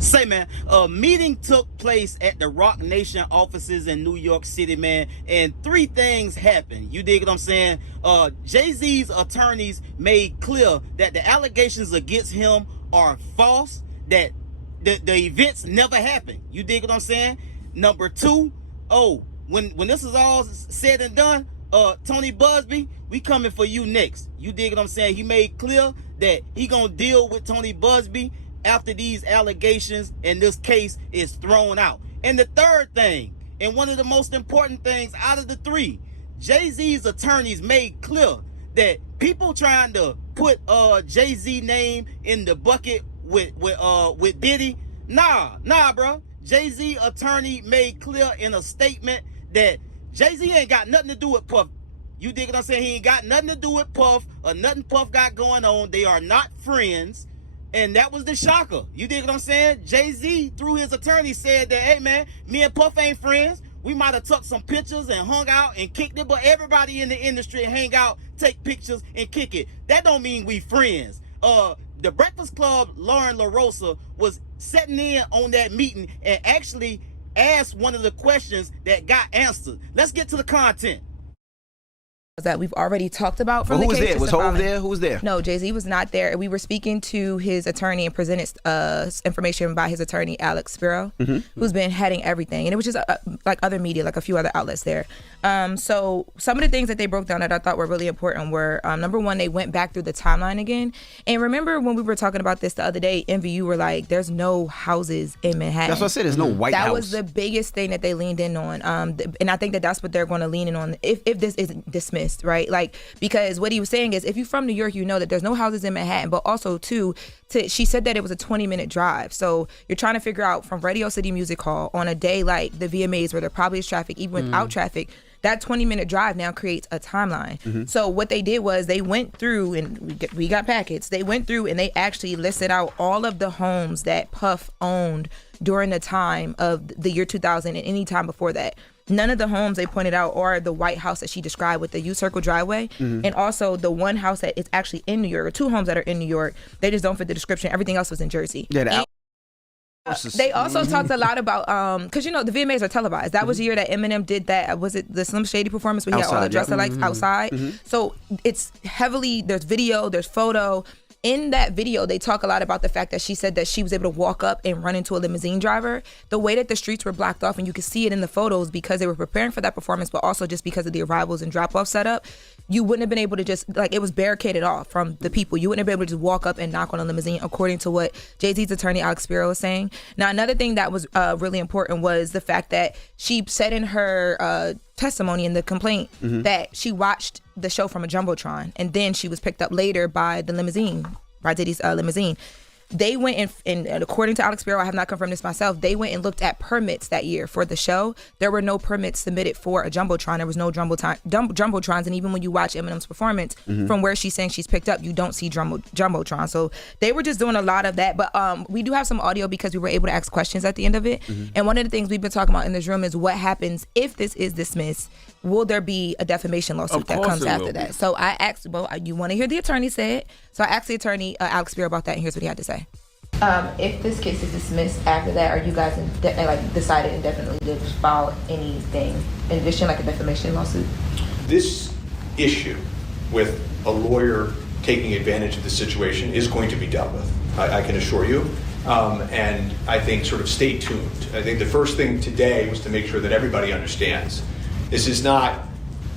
Say, man, a meeting took place at the Rock Nation offices in New York City, man, and three things happened. You dig what I'm saying? Jay-Z's attorneys made clear that the allegations against him are false, that the events never happened. You dig what I'm saying? Number two, when this is all said and done, Tony Buzbee, we coming for you next. You dig what I'm saying? He made clear that he gonna deal with Tony Buzbee after these allegations and this case is thrown out. And the third thing, and one of the most important things out of the three, Jay-Z's attorneys made clear that people trying to put Jay-Z name in the bucket with Diddy, nah, bro. Jay-Z attorney made clear in a statement that Jay-Z ain't got nothing to do with Puff. You dig what I'm saying? He ain't got nothing to do with Puff or nothing Puff got going on. They are not friends. And that was the shocker. You dig what I'm saying? Jay-Z, through his attorney, said that, hey, man, me and Puff ain't friends. We might have took some pictures and hung out and kicked it, but everybody in the industry hang out, take pictures, and kick it. That don't mean we friends. The Breakfast Club, Lauren LaRosa, was sitting in on that meeting and actually asked one of the questions that got answered. Let's get to the content. That we've already talked about from who the case. Was there? Was Hov there? Who was there? No, Jay-Z was not there. We were speaking to his attorney and presented information by his attorney, Alex Spiro, who's been heading everything. And it was just like other media, like a few other outlets there. So some of the things that they broke down that I thought were really important were, number one, they went back through the timeline again. And remember when we were talking about this the other day, Envy, you were like, there's no houses in Manhattan. That's what I said. There's no White House. That was the biggest thing that they leaned in on. And I think that that's what they're going to lean in on if this isn't dismissed. Right? Like, because what he was saying is if you're from New York, you know that there's no houses in Manhattan, but also too, she said that it was a 20-minute drive. So you're trying to figure out from Radio City Music Hall on a day like the VMAs where there probably is traffic, even without traffic, that 20-minute drive now creates a timeline. So what they did was they went through, and we got packets, they went through and they actually listed out all of the homes that Puff owned during the time of the year 2000 and any time before that. None of the homes they pointed out are the White House that she described with the U-Circle driveway. And also the one house that is actually in New York, or two homes that are in New York, they just don't fit the description. Everything else was in Jersey. Yeah, they also talked a lot about, because you know, the VMAs are televised. That was the year that Eminem did that, was it the Slim Shady performance where he had all the dress lights outside? So it's heavily, there's video, there's photo. In that video, they talk a lot about the fact that she said that she was able to walk up and run into a limousine driver. The way that the streets were blocked off, and you could see it in the photos because they were preparing for that performance, but also just because of the arrivals and drop-off setup, you wouldn't have been able to just, like, it was barricaded off from the people. You wouldn't have been able to just walk up and knock on a limousine, according to what Jay-Z's attorney, Alex Spiro, was saying. Now, another thing that was really important was the fact that she said in her testimony in the complaint that she watched the show from a Jumbotron, and then she was picked up later by the limousine, by Diddy's limousine. They went and according to Alex Spiro, I have not confirmed this myself, they went and looked at permits that year for the show. There were no permits submitted for a Jumbotron. There was no Jumbotrons. And even when you watch Eminem's performance, from where she's saying she's picked up, you don't see Jumbotron. So they were just doing a lot of that. But we do have some audio because we were able to ask questions at the end of it. And one of the things we've been talking about in this room is what happens if this is dismissed. Will there be a defamation lawsuit that comes after that? So I asked, well, you want to hear the attorney say it? So I asked the attorney, Alex Spiro, about that, and here's what he had to say. If this case is dismissed after that, are you guys decided indefinitely to file anything in addition, like a defamation lawsuit? This issue with a lawyer taking advantage of the situation is going to be dealt with, I can assure you. And I think sort of stay tuned. I think the first thing today was to make sure that everybody understands this is not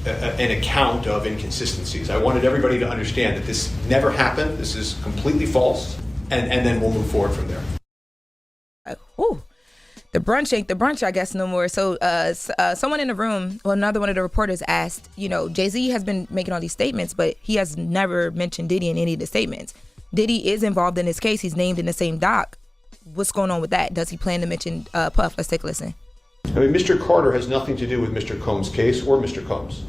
an account of inconsistencies. I wanted everybody to understand that this never happened. This is completely false. And then we'll move forward from there. The brunch ain't the brunch, I guess, no more. So someone in the room, well, another one of the reporters asked, you know, Jay-Z has been making all these statements, but he has never mentioned Diddy in any of the statements. Diddy is involved in this case. He's named in the same doc. What's going on with that? Does he plan to mention Puff? Let's take a listen. I mean, Mr. Carter has nothing to do with Mr. Combs' case or Mr. Combs.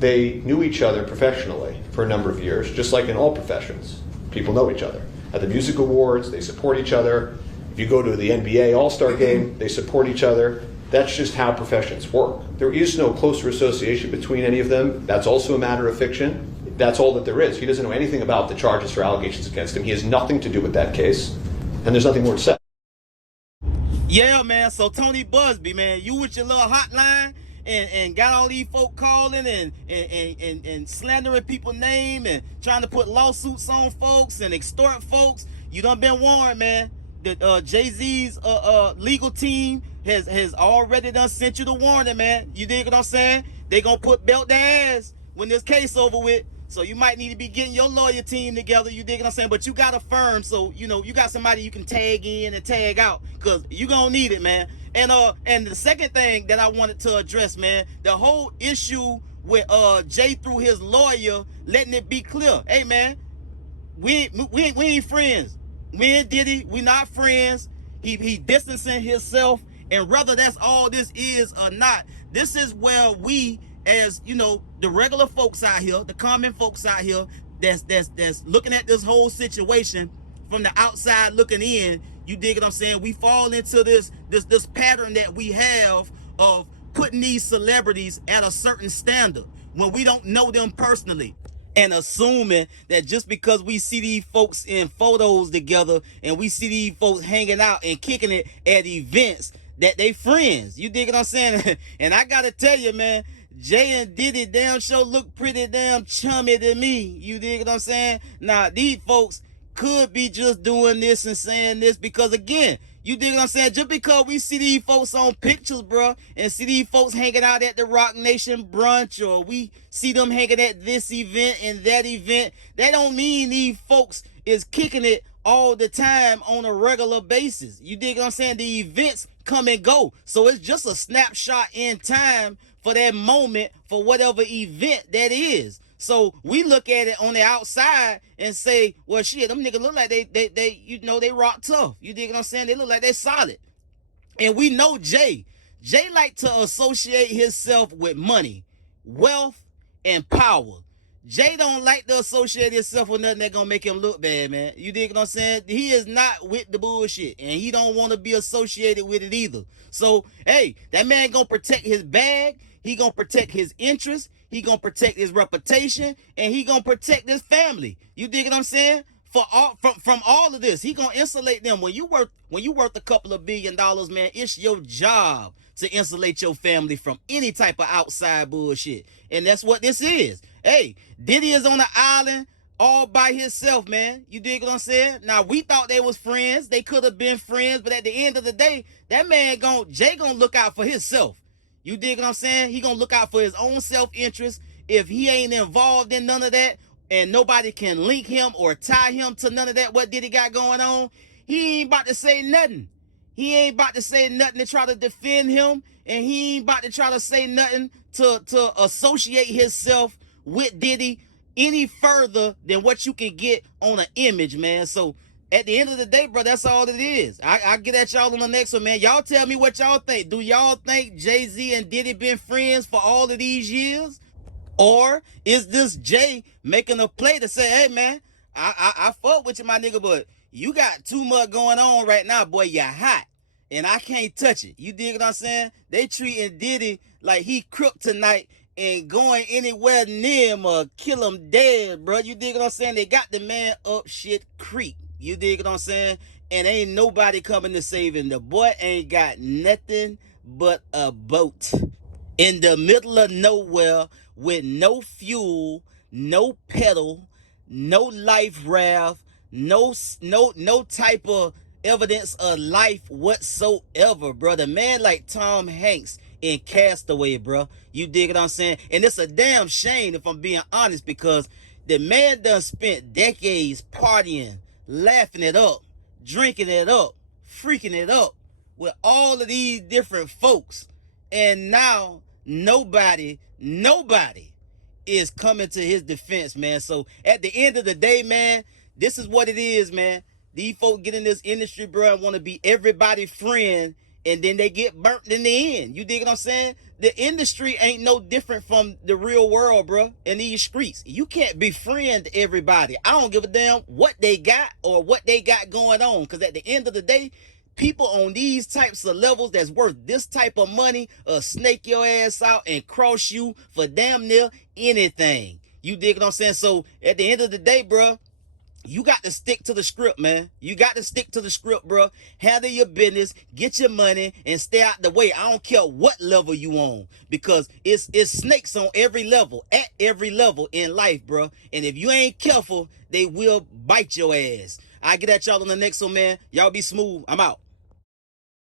They knew each other professionally for a number of years, just like in all professions. People know each other. At the music awards, they support each other. If you go to the NBA All-Star game, they support each other. That's just how professions work. There is no closer association between any of them. That's also a matter of fiction. That's all that there is. He doesn't know anything about the charges or allegations against him. He has nothing to do with that case, and there's nothing more to say. Yeah, man. So Tony Buzbee, man, you with your little hotline and got all these folk calling and slandering people's name and trying to put lawsuits on folks and extort folks. You done been warned, man. The Jay-Z's legal team has already done sent you the warning, man. You dig what I'm saying? They gonna belt their ass when this case over with. So you might need to be getting your lawyer team together, you dig what I'm saying? But you got a firm, so you know you got somebody you can tag in and tag out, cause you gonna need it, man. And the second thing that I wanted to address, man, the whole issue with Jay through his lawyer letting it be clear. Hey, man, we ain't friends. Me and Diddy, we not friends. He distancing himself, and whether that's all this is or not, this is where we, as you know, the regular folks out here, the common folks out here, that's looking at this whole situation from the outside looking in. You dig what I'm saying? We fall into this pattern that we have of putting these celebrities at a certain standard when we don't know them personally, and assuming that just because we see these folks in photos together and we see these folks hanging out and kicking it at events, that they friends. You dig what I'm saying? And I gotta tell you, man, Jay&Diddy damn sure look pretty damn chummy to me. You dig what I'm saying? Now, these folks could be just doing this and saying this because, again, you dig what I'm saying? Just because we see these folks on pictures, bro, and see these folks hanging out at the Rock Nation brunch, or we see them hanging at this event and that event, that don't mean these folks is kicking it all the time on a regular basis. You dig what I'm saying? The events come and go. So it's just a snapshot in time for that moment, for whatever event that is. So we look at it on the outside and say, well, shit, them niggas look like they you know, they rock tough. You dig what I'm saying? They look like they solid. And we know Jay like to associate himself with money, wealth, and power. Jay don't like to associate himself with nothing that gonna make him look bad, man. You dig what I'm saying? He is not with the bullshit, and he don't want to be associated with it either. So, hey, that man gonna protect his bag. He gonna protect his interests. He gonna protect his reputation, and he gonna protect his family. You dig what I'm saying? From all of this, he gonna insulate them. When you worth a couple of $1 billion, man, it's your job to insulate your family from any type of outside bullshit, and that's what this is. Hey, Diddy is on the island all by himself, man. You dig what I'm saying? Now, we thought they was friends. They could have been friends, but at the end of the day, that man Jay gonna look out for himself. You dig what I'm saying? He gonna look out for his own self-interest. If he ain't involved in none of that, and nobody can link him or tie him to none of that, what Diddy got going on, he ain't about to say nothing. He ain't about to say nothing to try to defend him, and he ain't about to try to say nothing to associate himself with Diddy any further than what you can get on an image, man. So at the end of the day, bro, that's all it is. I get at y'all on the next one, man. Y'all tell me what y'all think. Do y'all think Jay-Z and Diddy been friends for all of these years? Or is this Jay making a play to say, hey, man, I fuck with you, my nigga, but you got too much going on right now, boy. You're hot, and I can't touch it. You dig what I'm saying? They treating Diddy like he kryptonite and going anywhere near him or kill him dead, bro. You dig what I'm saying? They got the man up shit creek. You dig what I'm saying? And ain't nobody coming to save him. The boy ain't got nothing but a boat in the middle of nowhere with no fuel, no pedal, no life raft, no type of evidence of life whatsoever, bro. The man like Tom Hanks in Castaway, bro. You dig what I'm saying? And it's a damn shame, if I'm being honest, because the man done spent decades partying, laughing it up, drinking it up, freaking it up with all of these different folks. And now nobody is coming to his defense, man. So at the end of the day, man, this is what it is, man. These folks get in this industry, bro, and want to be everybody's friend, and then they get burnt in the end. You dig what I'm saying? The industry ain't no different from the real world, bro, in these streets. You can't befriend everybody. I don't give a damn what they got or what they got going on, because at the end of the day, people on these types of levels that's worth this type of money snake your ass out and cross you for damn near anything. You dig what I'm saying? So at the end of the day, bro, You got to stick to the script, man. You got to stick to the script, bro. Handle your business, get your money, and stay out the way. I don't care what level you on, because it's snakes on every level, at every level in life, bro. And if you ain't careful, they will bite your ass. I get at y'all on the next one, man. Y'all be smooth. I'm out.